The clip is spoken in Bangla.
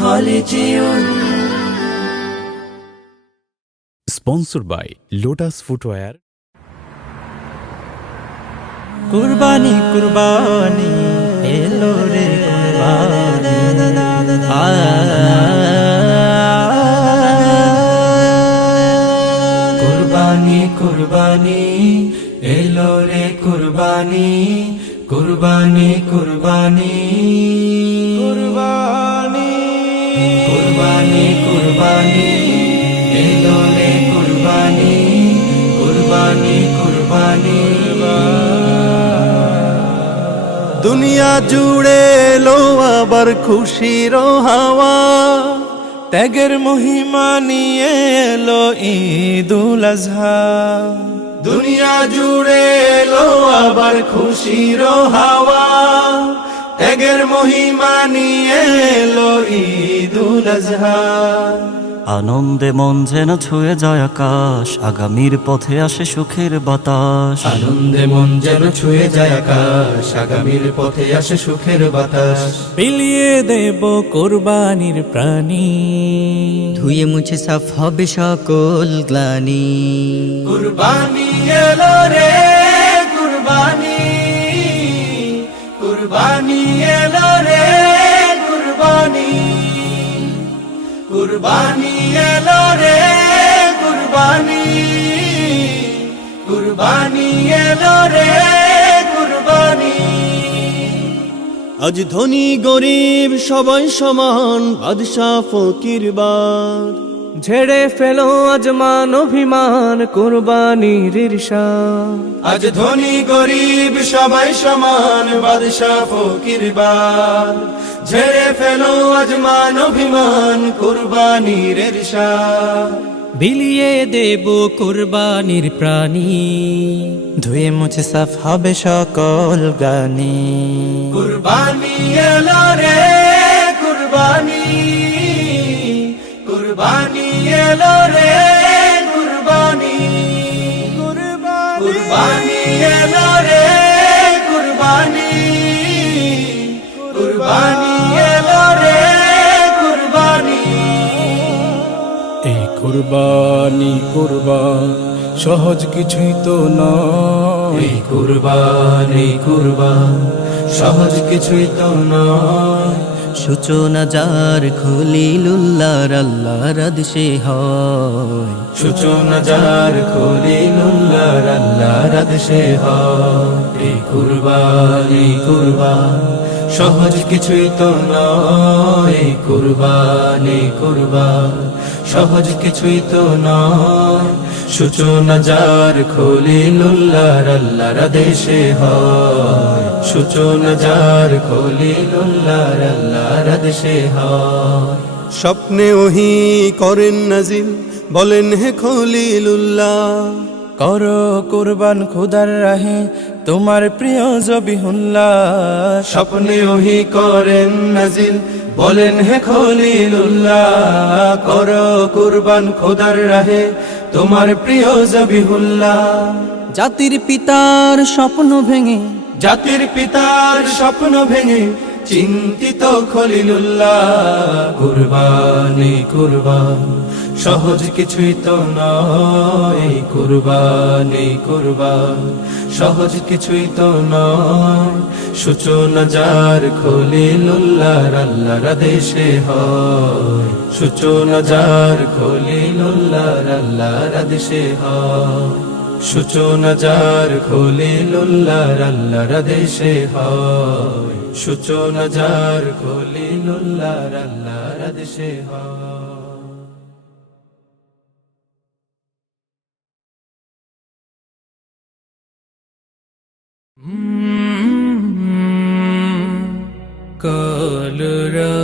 Collegium. Sponsored by Lotus Footwear. কুরবানি কুরবানি এলো রে কুরবানি কুরবানি এলো রে কুরবানি কুরবানি কুরবানি কুরবানি কুরবানি কুরবানি এলো রে কুরবানি কুরবানি কুরবানি দুনিয়া জুড়ে এলো আবার খুশির হাওয়া ত্যাগের মহিমা নিয়ে এলো ঈদুল আজহা দুনিয়া জুড়ে এলো আবার খুশির হাওয়া ত্যাগের মহিমা নিয়ে এলো ঈদুল আজহা আনন্দে মন যেন ছুঁয়ে যায় আকাশ আগামীর পথে আসে সুখের বাতাস আনন্দে মন যেন ছুঁয়ে যায় আকাশ আগামীর পথে আসে সুখের বাতাস বিলিয়ে দেব কোরবানির প্রাণী ধুয়ে মুছে সাফ হবে সকল গ্লানি কুরবানি এলো রে কুরবানি কুরবানি এলো রে কুরবানি কুরবানি এলো রে কুরবানি কুরবানি এলো রে কুরবানি আজ ধনী গরিব সবাই সমান বাদশা ফকির বাদ ঝেড়ে ফেলো আজ মান অভিমান কোরবানির ঈর্ষা আজ ধনী গরিব সবাই সমান বাদশা ফকির বাদ ঝেড়ে ফেলো আজ মান অভিমান কুরবানির ঈর্ষা বিলিয়ে দেব কোরবানির প্রাণী ধুয়ে মুছে সাফ হবে সকল গ্লানি কুরবানি এলো রে কুরবানি কুরবানি এলো রে কুরবানি কুরবানি এলো রে কুরবানি কুরবানি এলো রে কুরবানি এই কুরবানি কুরবান সহজ কিছুই তো নয় এই কুরবানি কুরবান সহজ কিছুই তো নয় সূচনা যার খলিলুল্লাহর আল্লাহর আদেশে হয় সূচনা যার খলিলুল্লাহর আল্লাহর আদেশে হয় এই কুরবানি কুরবান সহজ কিছুই তো নয় এই কুরবানি কুরবান সহজ কিছুই তো নয় সূচনা যার খলিলুল্লাহর আল্লাহর আদেশে হয় সূচনা যার খলিলুল্লাহর আল্লাহর আদেশে হয় স্বপ্নে ওহি করেন নাজিল বলেন হে খলিলুল্লাহ করো কুরবান খুদার রাহে তোমার প্রিয় জবিহুল্লাহ স্বপ্নে ওহি করেন নাজিল বলেন হে খলিলুল্লাহ করো কুরবান খোদার রাহে তোমার প্রিয় জবিহুল্লাহ জাতির পিতার স্বপ্ন ভেঙে জাতির পিতার স্বপ্ন ভেঙে চিন্তিত খলিলুল্লাহ কুরবানি কুরবান সহজ কিছুই তো নয় কুরবানি কুরবান সহজ কিছুই তো নয় সূচনা যার খলিলুল্লাহর আল্লাহর আদেশে হয় সূচনা যার খলিলুল্লাহর আল্লাহর আদেশে হয় সূচনা যার খলিলুল্লাহর আল্লাহর আদেশে হয় সূচনা যার খলিলুল্লাহর আল্লাহর আদেশে হয় কলরা